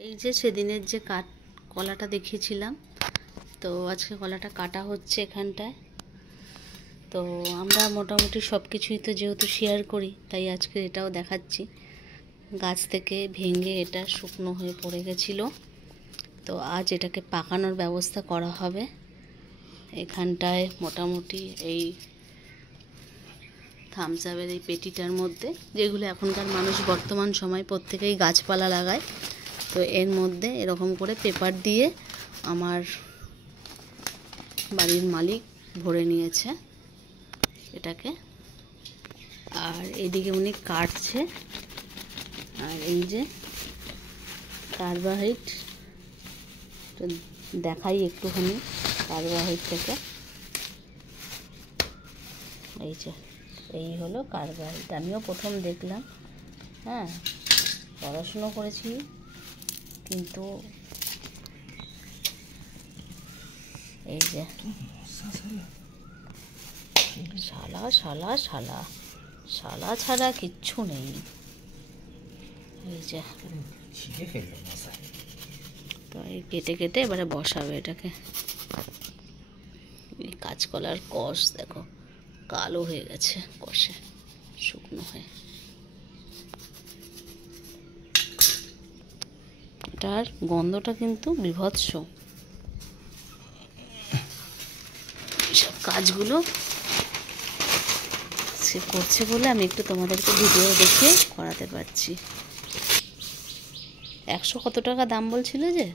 এই যে সেদিনের যে কলাটা দেখিয়েছিলাম, তো আজকে কলাটা কাটা হচ্ছে এখানটায়। তো আমরা মোটামুটি সব কিছুই তো যেহেতু শেয়ার করি, তাই আজকে এটাও দেখাচ্ছি। গাছ থেকে ভেঙে এটা শুকনো হয়ে পড়ে গেছিলো, তো আজ এটাকে পাকানোর ব্যবস্থা করা হবে। এখানটায় মোটামুটি এই থামস আপের এই পেটিটার মধ্যে, যেগুলো এখনকার মানুষ বর্তমান সময় প্রত্যেকেই গাছপালা লাগায়, তো এর মধ্যে এরকম করে পেপার দিয়ে আমার বাড়ির মালিক ভরে নিয়েছে এটাকে। আর এদিকে উনি কাটছে। আর এই যে কার্বাইড, তো দেখাই একটুখানি কার্বাইডটাকে। এই যে এই হলো কার্বাইড। আমিও প্রথম দেখলাম, হ্যাঁ পড়াশুনো করেছি, কিন্তু এই যে শালা শালা শালা শালা ছাড়া কিচ্ছু নেই। এই যে তো এই কেটে কেটে এবারে বসাবে এটাকে। এই কাঁচকলার কষ দেখো কালো হয়ে গেছে কষে, শুকনো হয়ে। এটার গন্ধটা কিন্তু বিভৎস। সব কাজগুলো সে করছে বলে আমি একটু তোমাদেরকে ভিডিও দেখে করাতে পারছি। 100 কত টাকা দাম বলছিল যে,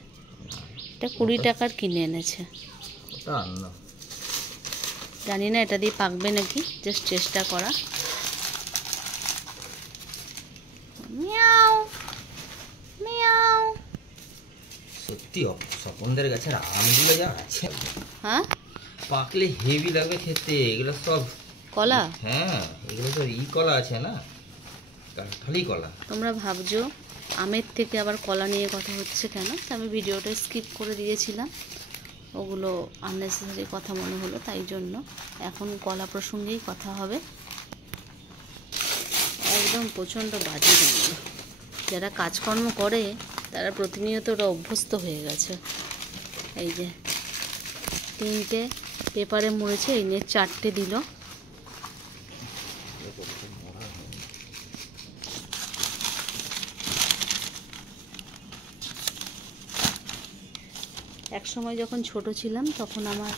এটা 20 টাকার কিনে এনেছে। জানি না এটা দিয়ে পাকবে নাকি, জাস্ট চেষ্টা করা। মিয়াও মিয়াও। সত্যি স্বপনদের গাছের আমগুলো যা আছে, হ্যাঁ পাকলে হেভি লাগবে খেতে। এগুলো সব কলা, হ্যাঁ এগুলো তো কলা আছে না, কাঁঠালি কলা। তোমরা ভাবছো আমের থেকে আবার কলা নিয়ে কথা হচ্ছে কেন, তো আমি ভিডিওটা স্কিপ করে দিয়েছিলাম, ওগুলো আননেসেসারি কথা মনে হলো, তাই জন্য এখন কলা প্রসঙ্গেই কথা হবে। একদম প্রচণ্ড বাজে গন্ধ। যারা কাজকর্ম করে তারা প্রতিনিয়ত ওরা অভ্যস্ত হয়ে গেছে। এই যে 3টে পেপারে মুড়েছে, এই নিয়ে 4টে দিল। এক সময় যখন ছোট ছিলাম তখন আমার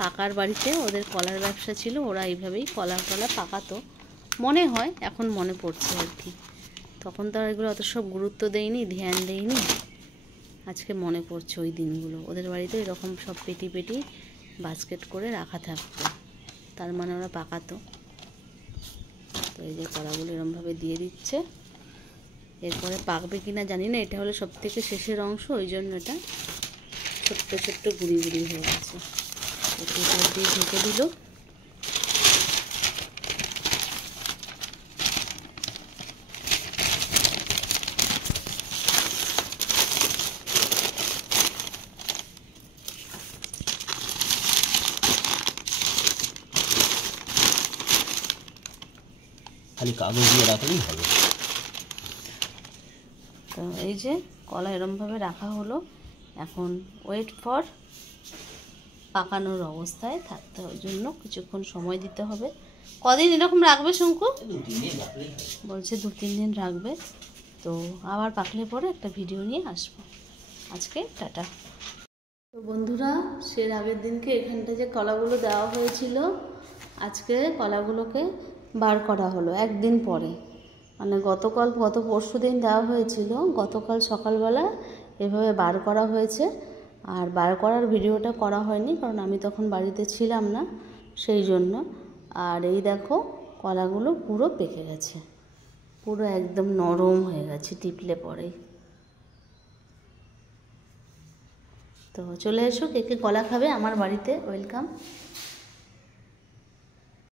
কাকার বাড়িতে ওদের কলার ব্যবসা ছিল, ওরা এইভাবেই কলা পাকাতো মনে হয়, এখন মনে পড়ছে আর কি। তখন তো আর এগুলো অত সব গুরুত্ব দেয়নি, ধ্যান দেয়নি। আজকে মনে পড়ছে ওই দিনগুলো। ওদের বাড়িতে এরকম সব পেটি পেটি বাস্কেট করে রাখা থাকতো, তার মানে ওরা পাকাতো। তো এই যে কলাগুলো এরকমভাবে দিয়ে দিচ্ছে। এরপরে পাকবে কিনা জানি না, এটা হলো সব থেকে শেষের অংশ, ওই জন্য এটা ছোট্ট ছোট্ট গুঁড়ি গুঁড়ি হয়ে গেছে। পেপার দিয়ে ঢেকে দিল। খালি কাগজ দিয়ে রাখলেই হবে। তো এই যে কলা এরমভাবে রাখা হলো। এখন ওয়েট ফর পাকানোর অবস্থায় থাকতে হয়, জন্য কিছুক্ষণ সময় দিতে হবে। কদিন এরকম রাখবে শঙ্কু? বলছে 2-3 দিন রাখবে। তো আবার পাকলে পরে একটা ভিডিও নিয়ে আসবো। আজকে টাটা। তো বন্ধুরা, সের আগের দিনকে এখানটা যে কলাগুলো দেওয়া হয়েছিল, আজকে কলাগুলোকে বার করা হলো একদিন পরে। মানে গত পরশু দিন দেওয়া হয়েছিল, গতকাল সকালবেলা এভাবে বার করা হয়েছে। আর বার করার ভিডিওটা করা হয়নি, কারণ আমি তখন বাড়িতে ছিলাম না, সেই জন্য। আর এই দেখো কলাগুলো পুরো পেকে গেছে, পুরো একদম নরম হয়ে গেছে টিপলে পরেই। তো চলে এসো, কে কে কলা খাবে আমার বাড়িতে, ওয়েলকাম।